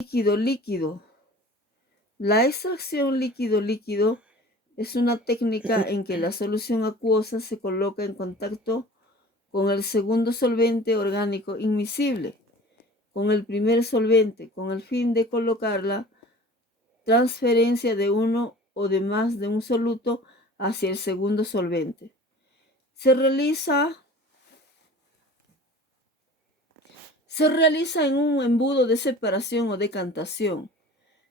Líquido. La extracción líquido es una técnica en que la solución acuosa se coloca en contacto con el segundo solvente orgánico inmiscible, con el primer solvente, con el fin de colocar la transferencia de uno o de más de un soluto hacia el segundo solvente. Se realiza en un embudo de separación o decantación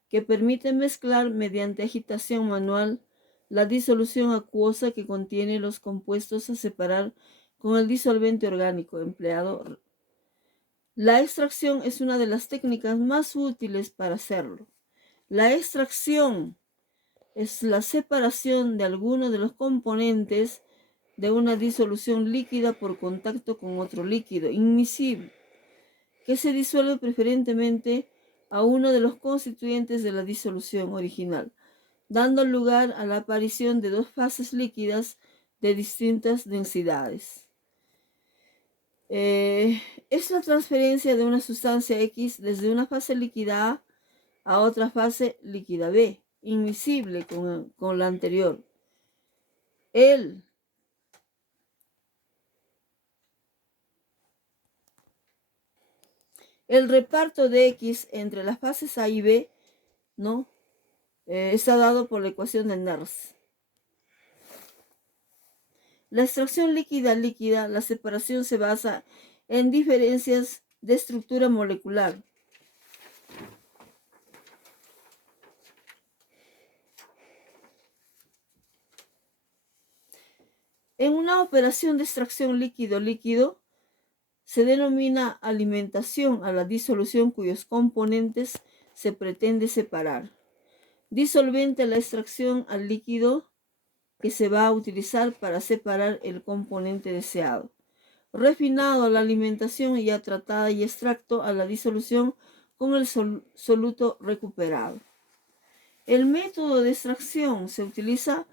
que permite mezclar mediante agitación manual la disolución acuosa que contiene los compuestos a separar con el disolvente orgánico empleado. La extracción es una de las técnicas más útiles para hacerlo. La extracción es la separación de alguno de los componentes de una disolución líquida por contacto con otro líquido inmiscible, que se disuelve preferentemente a uno de los constituyentes de la disolución original, dando lugar a la aparición de dos fases líquidas de distintas densidades. Es la transferencia de una sustancia X desde una fase líquida A a otra fase líquida B, inmiscible con la anterior. El reparto de X entre las fases A y B, ¿no? Está dado por la ecuación de Nernst. La extracción líquida, la separación se basa en diferencias de estructura molecular. En una operación de extracción líquido se denomina alimentación a la disolución cuyos componentes se pretende separar. Disolvente a la extracción al líquido que se va a utilizar para separar el componente deseado. Refinado a la alimentación ya tratada y extracto a la disolución con el soluto recuperado. El método de extracción se utiliza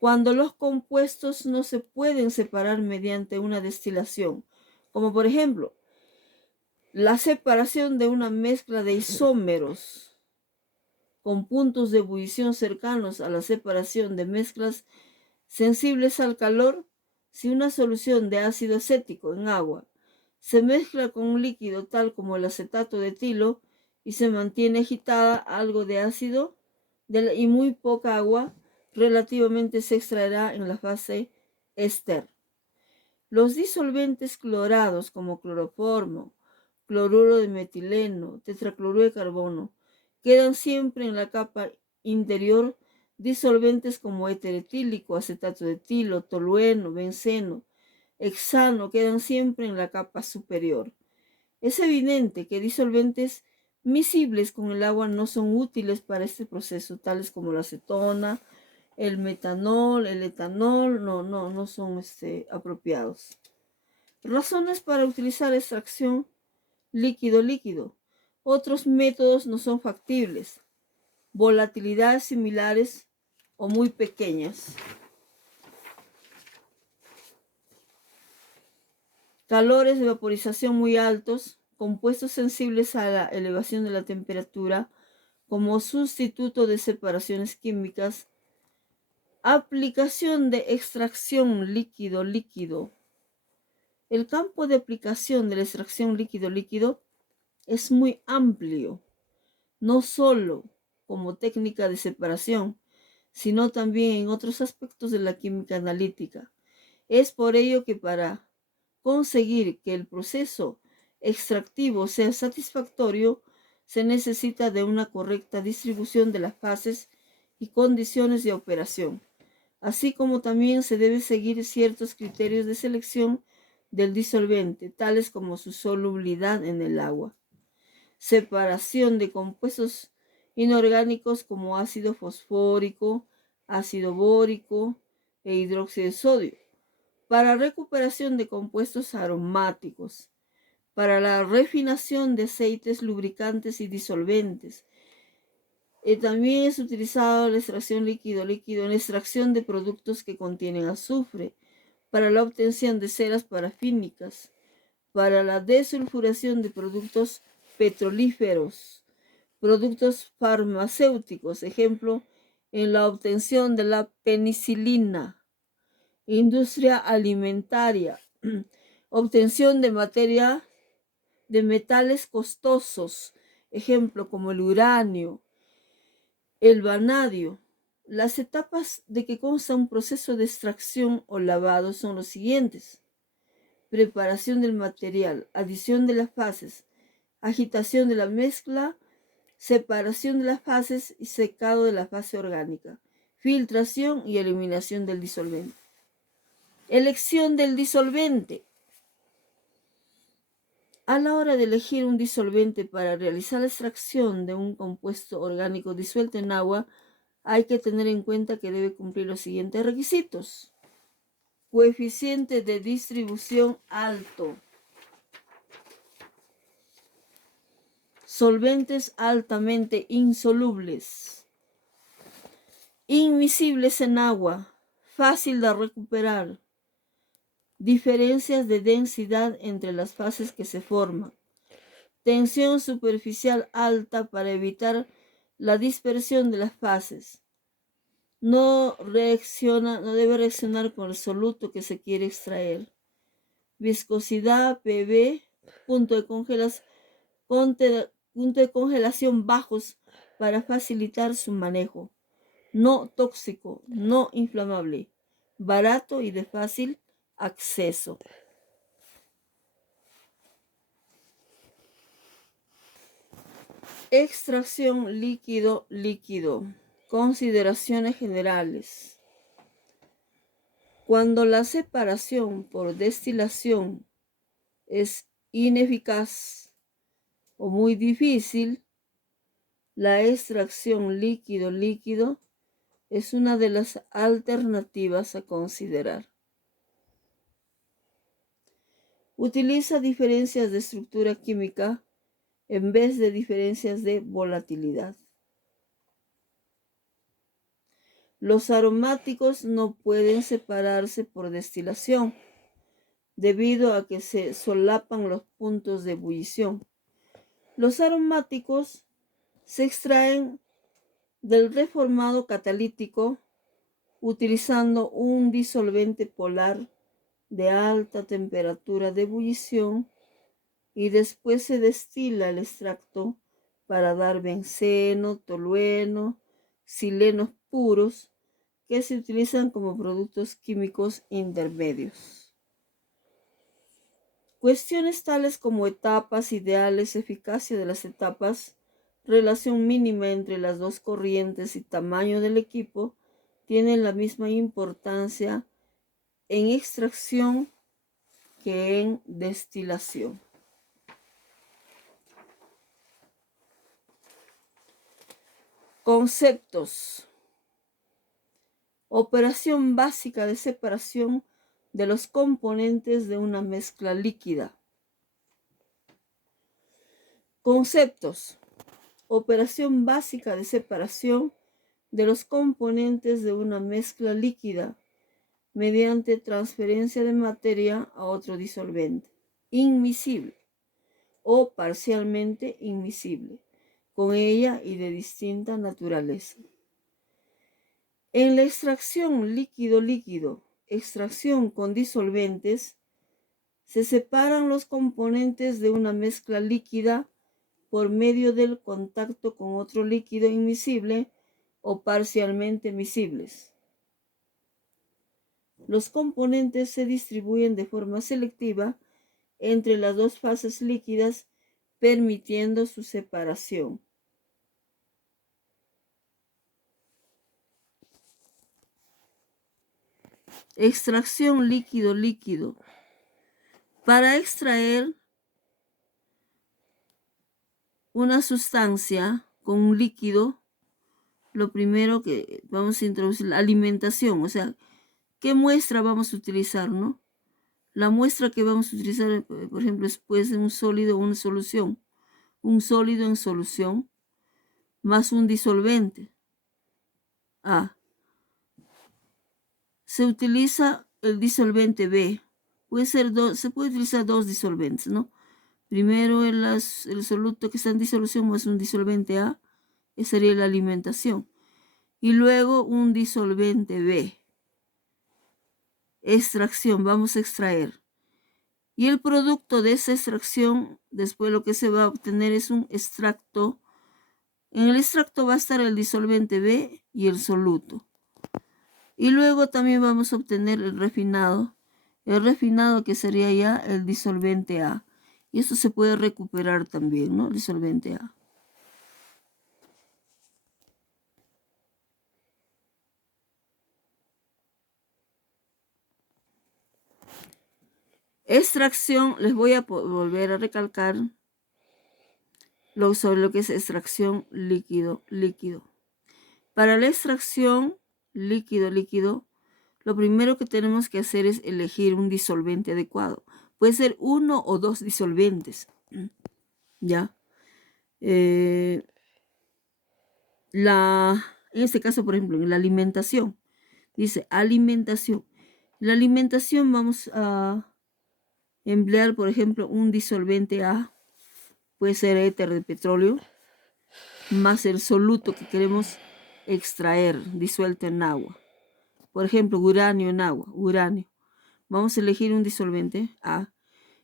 cuando los compuestos no se pueden separar mediante una destilación, como por ejemplo la separación de una mezcla de isómeros con puntos de ebullición cercanos a la separación de mezclas sensibles al calor. Si una solución de ácido acético en agua se mezcla con un líquido tal como el acetato de etilo y se mantiene agitada, algo de ácido y muy poca agua relativamente se extraerá en la fase éster. Los disolventes clorados como cloroformo, cloruro de metileno, tetracloruro de carbono, quedan siempre en la capa interior. Disolventes como éter etílico, acetato de etilo, tolueno, benceno, hexano quedan siempre en la capa superior. Es evidente que disolventes miscibles con el agua no son útiles para este proceso, tales como la acetona, el metanol, el etanol, no son apropiados. Razones para utilizar extracción líquido. Otros métodos no son factibles. Volatilidades similares o muy pequeñas. Calores de vaporización muy altos, compuestos sensibles a la elevación de la temperatura como sustituto de separaciones químicas. Aplicación de extracción líquido. El campo de aplicación de la extracción líquido es muy amplio, no solo como técnica de separación, sino también en otros aspectos de la química analítica. Es por ello que para conseguir que el proceso extractivo sea satisfactorio, se necesita de una correcta distribución de las fases y condiciones de operación, así como también se debe seguir ciertos criterios de selección del disolvente, tales como su solubilidad en el agua, separación de compuestos inorgánicos como ácido fosfórico, ácido bórico e hidróxido de sodio, para recuperación de compuestos aromáticos, para la refinación de aceites lubricantes y disolventes. También es utilizado la extracción líquido en la extracción de productos que contienen azufre, para la obtención de ceras parafínicas, para la desulfuración de productos petrolíferos, Productos farmacéuticos, ejemplo, en la obtención de la penicilina. Industria alimentaria, obtención de de metales costosos, ejemplo, como el uranio, el vanadio. Las etapas de que consta un proceso de extracción o lavado son los siguientes: preparación del material, adición de las fases, agitación de la mezcla, separación de las fases y secado de la fase orgánica, filtración y eliminación del disolvente. Elección del disolvente. A la hora de elegir un disolvente para realizar la extracción de un compuesto orgánico disuelto en agua, hay que tener en cuenta que debe cumplir los siguientes requisitos. Coeficiente de distribución alto. Solventes altamente insolubles. Inmiscibles en agua. Fácil de recuperar. Diferencias de densidad entre las fases que se forman. Tensión superficial alta para evitar la dispersión de las fases. No debe reaccionar con el soluto que se quiere extraer. Viscosidad, pH, punto de congelación bajos para facilitar su manejo. No tóxico, no inflamable, barato y de fácil acceso. Extracción líquido-líquido. Consideraciones generales. Cuando la separación por destilación es ineficaz o muy difícil, la extracción líquido-líquido es una de las alternativas a considerar. Utiliza diferencias de estructura química en vez de diferencias de volatilidad. Los aromáticos no pueden separarse por destilación debido a que se solapan los puntos de ebullición. Los aromáticos se extraen del reformado catalítico utilizando un disolvente polar de alta temperatura de ebullición y después se destila el extracto para dar benceno, tolueno, silenos puros que se utilizan como productos químicos intermedios. Cuestiones tales como etapas ideales, eficacia de las etapas, relación mínima entre las dos corrientes y tamaño del equipo tienen la misma importancia en extracción que en destilación. Conceptos. Operación básica de separación de los componentes de una mezcla líquida. Conceptos. Operación básica de separación de los componentes de una mezcla líquida mediante transferencia de materia a otro disolvente, inmiscible o parcialmente inmiscible, con ella y de distinta naturaleza. En la extracción líquido-líquido, extracción con disolventes, se separan los componentes de una mezcla líquida por medio del contacto con otro líquido inmiscible o parcialmente miscibles. Los componentes se distribuyen de forma selectiva entre las dos fases líquidas, permitiendo su separación. Extracción líquido-líquido. Para extraer una sustancia con un líquido, lo primero que vamos a introducir la alimentación, o sea, ¿qué muestra vamos a utilizar, no? La muestra que vamos a utilizar, por ejemplo, puede ser un sólido o una solución. Un sólido en solución más un disolvente. A. Se utiliza el disolvente B. Se puede utilizar dos disolventes, ¿no? Primero el soluto que está en disolución más un disolvente A, esa sería la alimentación. Y luego un disolvente B. Extracción, vamos a extraer. Y el producto de esa extracción, después lo que se va a obtener es un extracto. En el extracto va a estar el disolvente B y el soluto. Y luego también vamos a obtener el refinado que sería ya el disolvente A. Y esto se puede recuperar también, ¿no? Disolvente A. Extracción, les voy a volver a recalcar sobre lo que es extracción líquido. Para la extracción líquido, lo primero que tenemos que hacer es elegir un disolvente adecuado. Puede ser 1 o 2 disolventes. ¿Ya? En este caso, por ejemplo, en la alimentación. Dice alimentación. En la alimentación vamos a emplear, por ejemplo, un disolvente A. Puede ser éter de petróleo. Más el soluto que queremos extraer disuelto en agua. Por ejemplo, uranio en agua. Uranio. Vamos a elegir un disolvente A.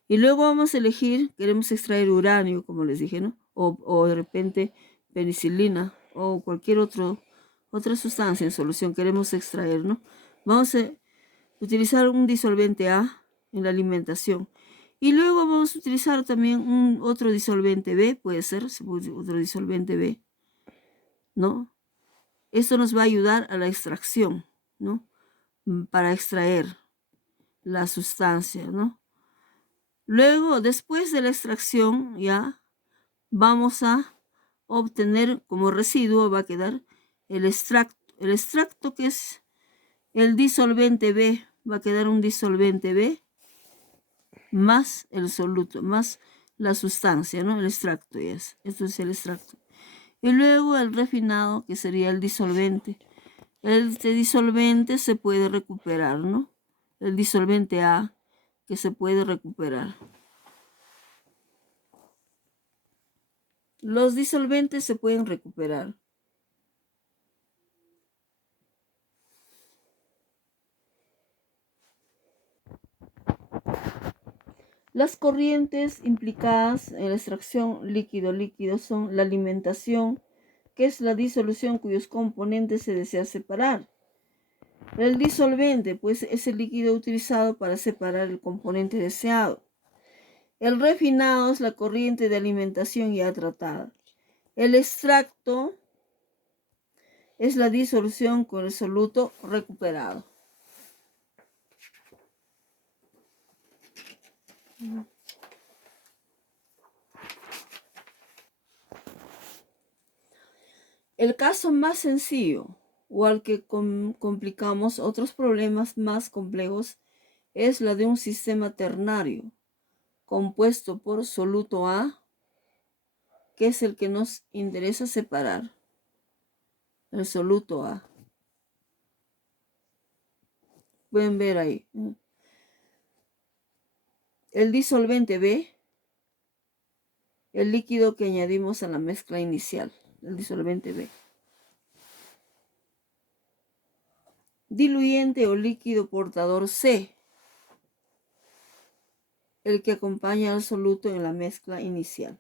Y luego vamos a elegir, queremos extraer uranio, como les dije, ¿no? O de repente penicilina o cualquier otra sustancia en solución queremos extraer, ¿no? Vamos a utilizar un disolvente A en la alimentación. Y luego vamos a utilizar también otro disolvente B, puede ser otro disolvente B, ¿no? Esto nos va a ayudar a la extracción, ¿no? Para extraer la sustancia, ¿no? Luego, después de la extracción, ya vamos a obtener como residuo, va a quedar el extracto. El extracto que es el disolvente B, va a quedar un disolvente B más el soluto, más la sustancia, ¿no? El extracto, yes. Esto es el extracto. Y luego el refinado, que sería el disolvente. Este disolvente se puede recuperar, ¿no? El disolvente A, que se puede recuperar. Los disolventes se pueden recuperar. Las corrientes implicadas en la extracción líquido-líquido son la alimentación, que es la disolución cuyos componentes se desea separar. El disolvente, pues, es el líquido utilizado para separar el componente deseado. El refinado es la corriente de alimentación ya tratada. El extracto es la disolución con el soluto recuperado. El caso más sencillo o al que complicamos otros problemas más complejos es la de un sistema ternario compuesto por soluto A, que es el que nos interesa separar. El soluto A. Pueden ver ahí. El disolvente B, el líquido que añadimos a la mezcla inicial. El disolvente B. Diluyente o líquido portador C, el que acompaña al soluto en la mezcla inicial.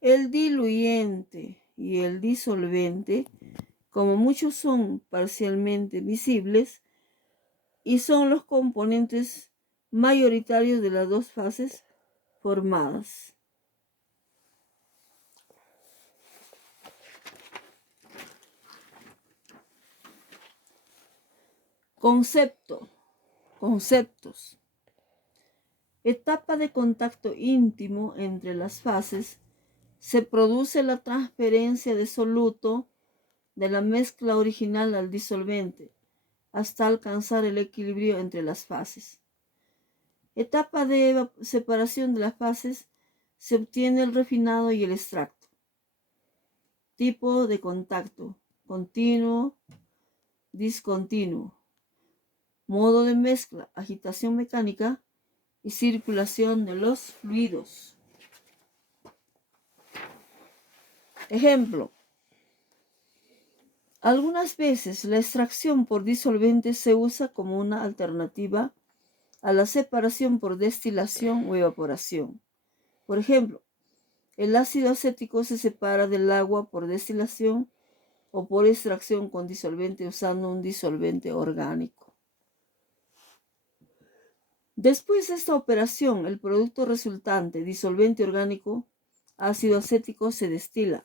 El diluyente y el disolvente, como muchos son parcialmente visibles, y son los componentes mayoritarios de las dos fases formadas. Conceptos. Etapa de contacto íntimo entre las fases. Se produce la transferencia de soluto de la mezcla original al disolvente hasta alcanzar el equilibrio entre las fases. Etapa de separación de las fases. Se obtiene el refinado y el extracto. Tipo de contacto: continuo, discontinuo. Modo de mezcla: agitación mecánica. y circulación de los fluidos. Ejemplo. Algunas veces la extracción por disolvente se usa como una alternativa a la separación por destilación o evaporación. Por ejemplo, el ácido acético se separa del agua por destilación o por extracción con disolvente usando un disolvente orgánico. Después de esta operación, el producto resultante, disolvente orgánico, ácido acético, se destila.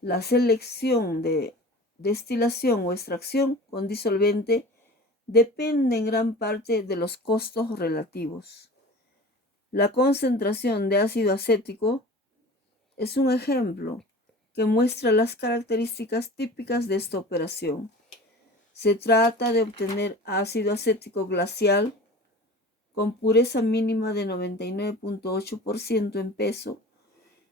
La selección de destilación o extracción con disolvente depende en gran parte de los costos relativos. La concentración de ácido acético es un ejemplo que muestra las características típicas de esta operación. Se trata de obtener ácido acético glacial con pureza mínima de 99.8% en peso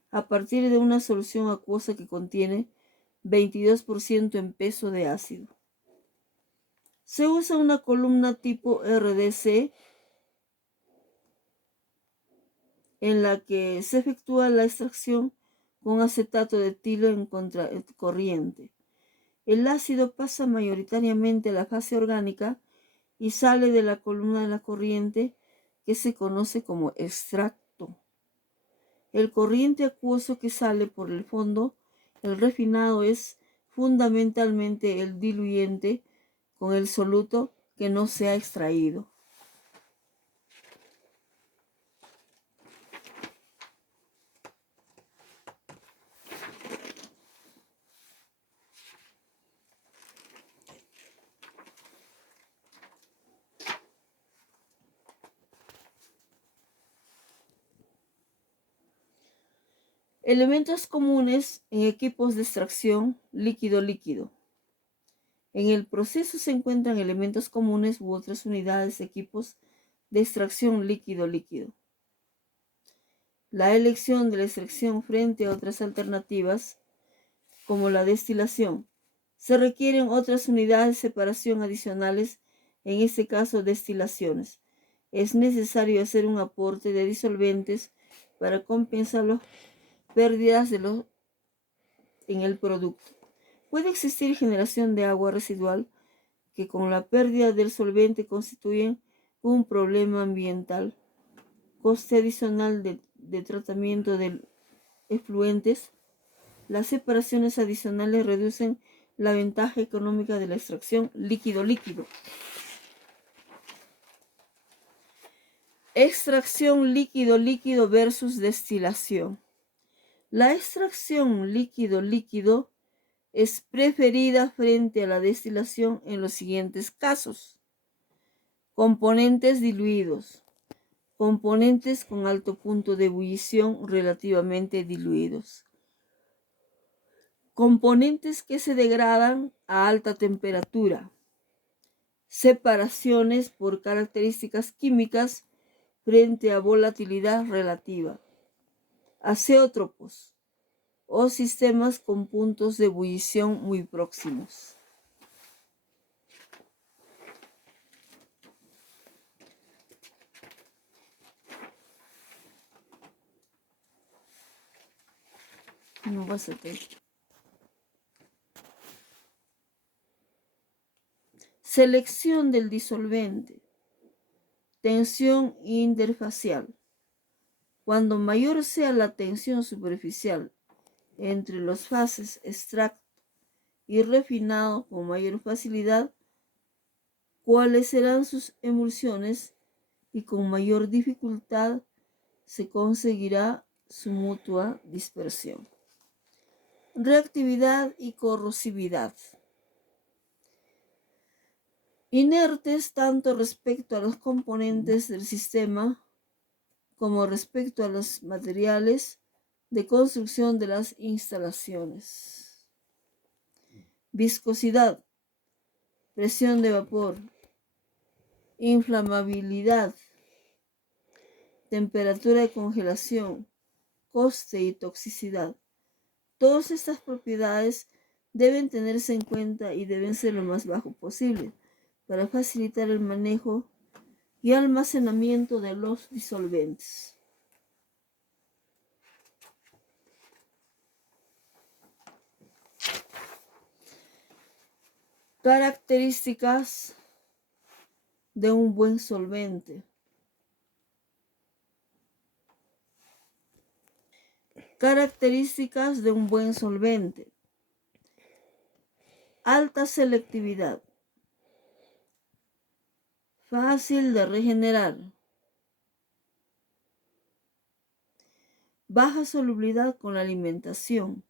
a partir de una solución acuosa que contiene 22% en peso de ácido. Se usa una columna tipo RDC en la que se efectúa la extracción con acetato de etilo en contracorriente. El ácido pasa mayoritariamente a la fase orgánica y sale de la columna de la corriente que se conoce como extracto. El corriente acuoso que sale por el fondo, el refinado, es fundamentalmente el diluyente con el soluto que no se ha extraído. Elementos comunes en equipos de extracción líquido-líquido. En el proceso se encuentran elementos comunes u otras unidades, equipos de extracción líquido-líquido. La elección de la extracción frente a otras alternativas, como la destilación. Se requieren otras unidades de separación adicionales, en este caso destilaciones. Es necesario hacer un aporte de disolventes para compensar las pérdidas en el producto. Puede existir generación de agua residual que con la pérdida del solvente constituyen un problema ambiental. Coste adicional de tratamiento de efluentes. Las separaciones adicionales reducen la ventaja económica de la extracción líquido-líquido. Extracción líquido-líquido versus destilación. La extracción líquido-líquido es preferida frente a la destilación en los siguientes casos. Componentes diluidos. Componentes con alto punto de ebullición relativamente diluidos. Componentes que se degradan a alta temperatura. Separaciones por características químicas frente a volatilidad relativa. Azeótropos o sistemas con puntos de ebullición muy próximos. No vas a tener. Selección del disolvente. Tensión interfacial. Cuando mayor sea la tensión superficial entre las fases extracto y refinado con mayor facilidad, cuáles serán sus emulsiones y con mayor dificultad se conseguirá su mutua dispersión. Reactividad y corrosividad. Inertes tanto respecto a los componentes del sistema como respecto a los materiales de construcción de las instalaciones. Viscosidad, presión de vapor, inflamabilidad, temperatura de congelación, coste y toxicidad. Todas estas propiedades deben tenerse en cuenta y deben ser lo más bajo posible para facilitar el manejo y almacenamiento de los disolventes. Características de un buen solvente. Características de un buen solvente. Alta selectividad. Fácil de regenerar. Baja solubilidad con la alimentación.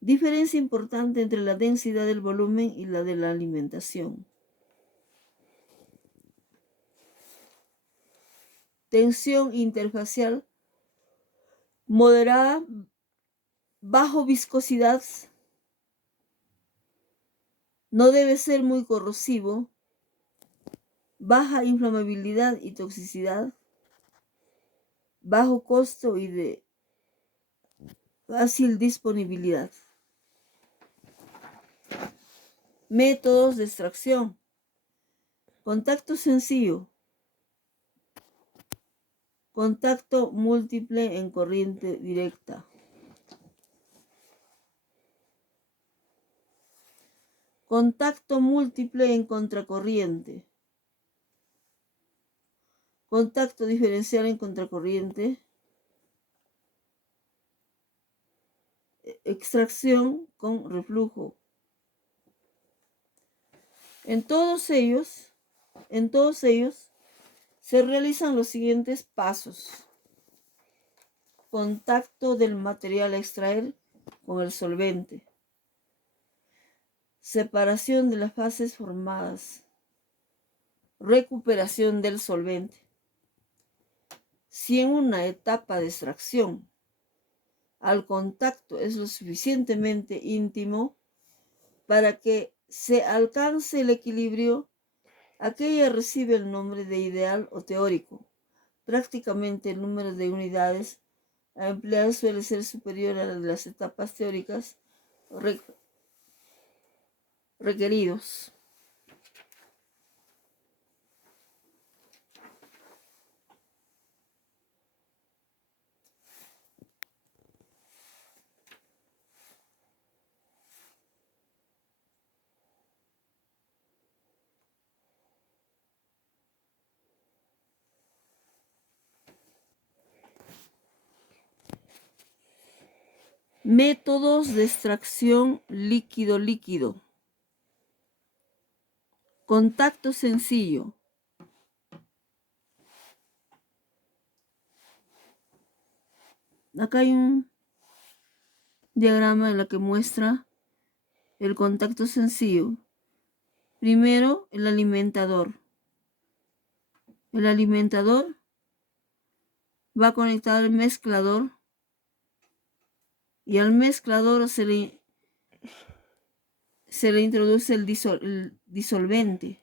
Diferencia importante entre la densidad del volumen y la de la alimentación. Tensión interfacial moderada, bajo viscosidad, no debe ser muy corrosivo, baja inflamabilidad y toxicidad, bajo costo y de fácil disponibilidad. Métodos de extracción. Contacto sencillo. Contacto múltiple en corriente directa. Contacto múltiple en contracorriente. Contacto diferencial en contracorriente. Extracción con reflujo. En todos ellos se realizan los siguientes pasos. Contacto del material a extraer con el solvente. Separación de las fases formadas. Recuperación del solvente. Si en una etapa de extracción al contacto es lo suficientemente íntimo para que se alcance el equilibrio, aquella recibe el nombre de ideal o teórico. Prácticamente el número de unidades a emplear suele ser superior a las etapas teóricas requeridos. Métodos de extracción líquido-líquido. Contacto sencillo. Acá hay un diagrama en el que muestra el contacto sencillo. Primero, el alimentador. El alimentador va conectado al mezclador y al mezclador se le introduce el disolvente.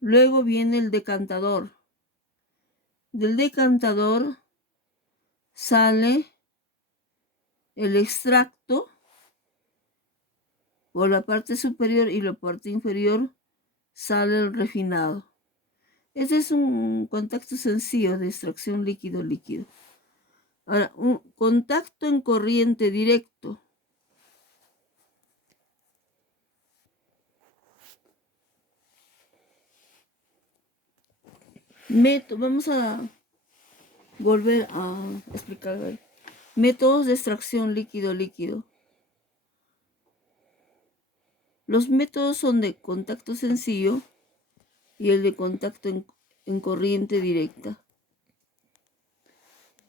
Luego viene el decantador. Del decantador sale el extracto por la parte superior y la parte inferior sale el refinado. Este es un contacto sencillo de extracción líquido-líquido. Ahora, un contacto en corriente directo. Vamos a volver a explicar. Métodos de extracción líquido-líquido. Los métodos son de contacto sencillo y el de contacto en corriente directa.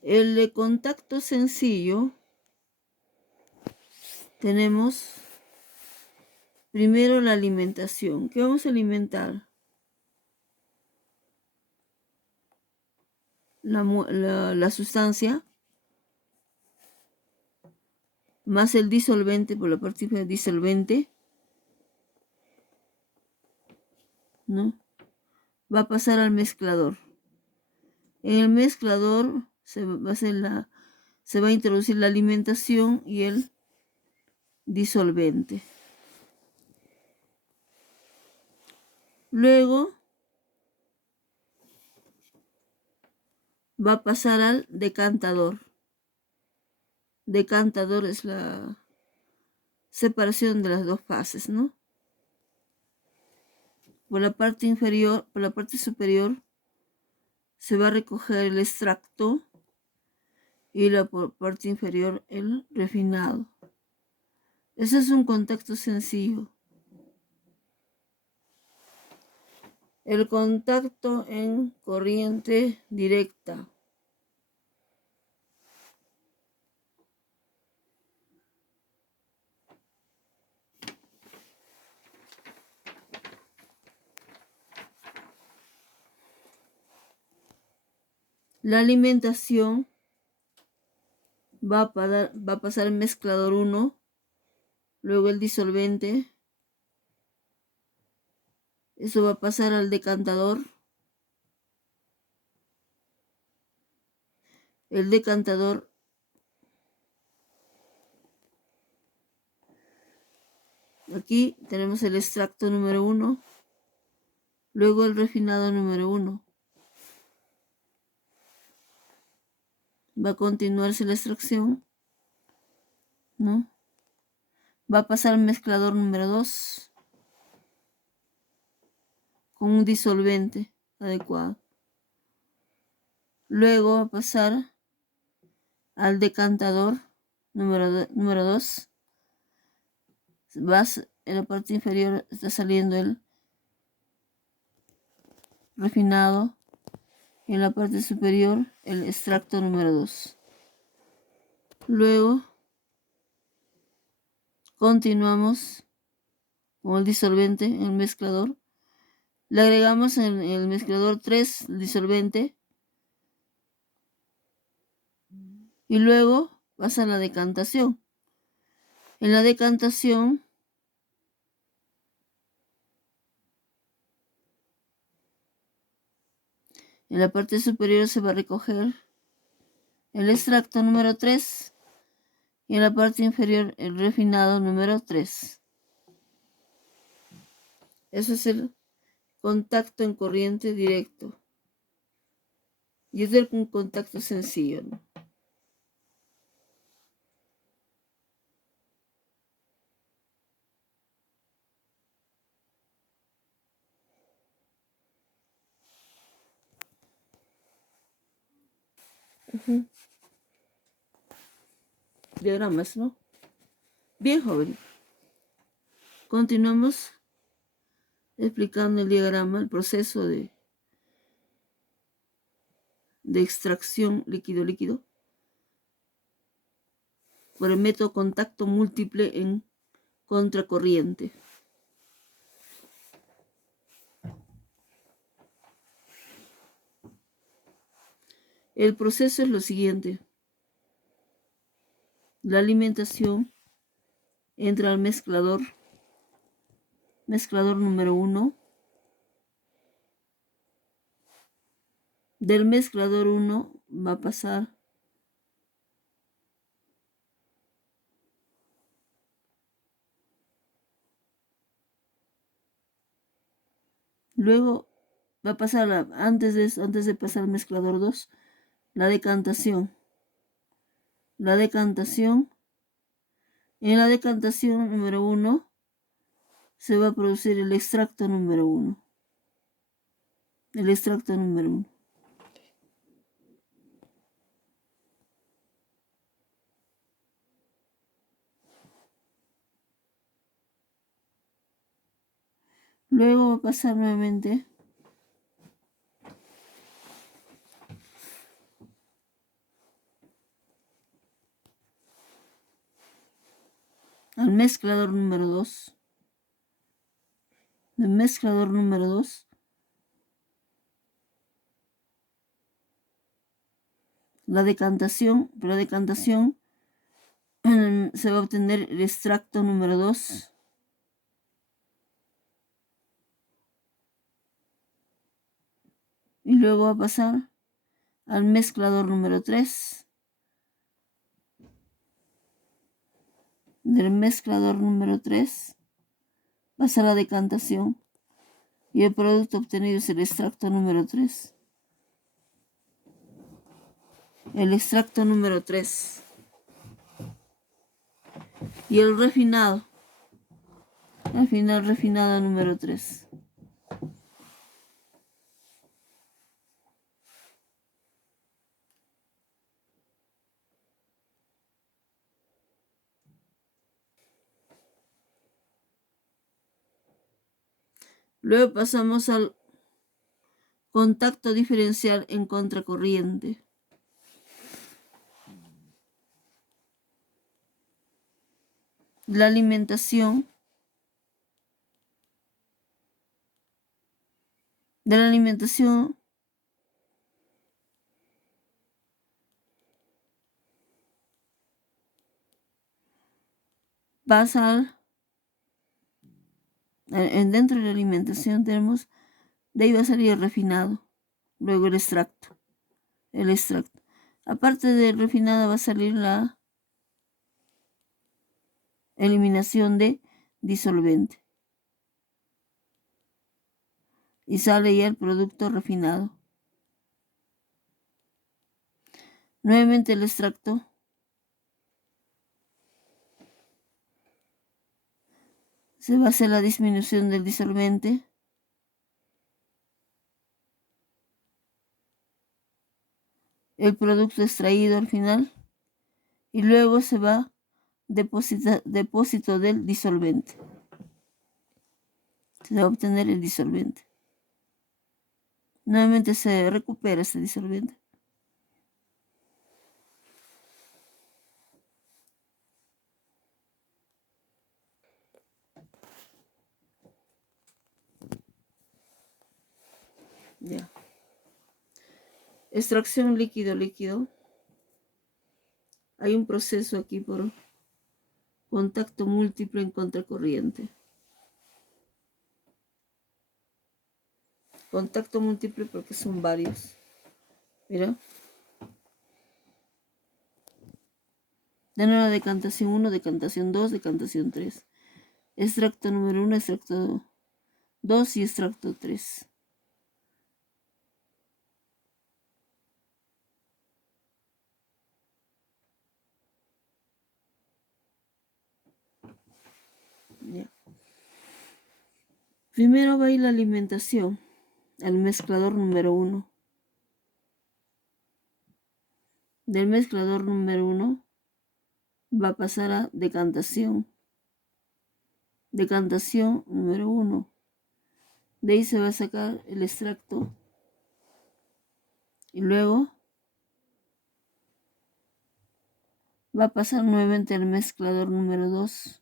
El de contacto sencillo tenemos primero la alimentación. ¿Qué vamos a alimentar? La sustancia más el disolvente por la parte del disolvente, ¿no? Va a pasar al mezclador. En el mezclador se va a introducir la alimentación y el disolvente. Luego va a pasar al decantador. Decantador es la separación de las dos fases, ¿no? Por la parte inferior, por la parte superior, se va a recoger el extracto y la parte inferior el refinado. Ese es un contacto sencillo. El contacto en corriente directa. La alimentación va a pasar el mezclador 1, luego el disolvente. Eso va a pasar al decantador. El decantador aquí tenemos el extracto número 1, luego el refinado número 1. Va a continuarse la extracción, ¿no? Va a pasar al mezclador número 2 con un disolvente adecuado. Luego va a pasar al decantador número 2. En la parte inferior está saliendo el refinado y en la parte superior el extracto número 2. Luego continuamos con el disolvente en el mezclador. Le agregamos en el mezclador 3 disolvente y luego pasa a la decantación. En la decantación en la parte superior se va a recoger el extracto número 3 y en la parte inferior el refinado número 3. Eso es el contacto en corriente directo. Y es un contacto sencillo, ¿no? Diagramas, ¿no? Bien, joven. Continuamos explicando el diagrama, el proceso de extracción líquido-líquido por el método contacto múltiple en contracorriente. El proceso es lo siguiente. La alimentación entra al mezclador número 1. Del mezclador 1 va a pasar luego va a pasar antes de pasar al mezclador 2, la decantación. La decantación. En la decantación número 1 se va a producir el extracto número 1. El extracto número 1. Luego va a pasar nuevamente al mezclador número 2. Del mezclador número 2 la decantación, por la decantación se va a obtener el extracto número 2. Y luego va a pasar al mezclador número 3. Del mezclador número 3 pasa a la decantación y el producto obtenido es el extracto número 3. El extracto número 3. Y el refinado. Al final, refinado número 3. Luego pasamos al contacto diferencial en contracorriente. La alimentación de la alimentación pasa dentro de la alimentación tenemos, de ahí va a salir el refinado, luego el extracto. Aparte del refinado va a salir la eliminación de disolvente. Y sale ya el producto refinado. Nuevamente el extracto. Se va a hacer la disminución del disolvente. El producto extraído al final. Y luego se va depósito del disolvente. Se va a obtener el disolvente. Nuevamente se recupera este disolvente. Ya. Extracción líquido-líquido. Hay un proceso aquí por contacto múltiple en contracorriente. Contacto múltiple porque son varios. Mira. De nuevo decantación 1, decantación 2, decantación 3. Extracto número 1, extracto 2 y extracto 3. Ya. Primero va a ir la alimentación al mezclador número 1. Del mezclador número 1 va a pasar a decantación. Decantación número 1. De ahí se va a sacar el extracto. Y luego va a pasar nuevamente al mezclador número 2.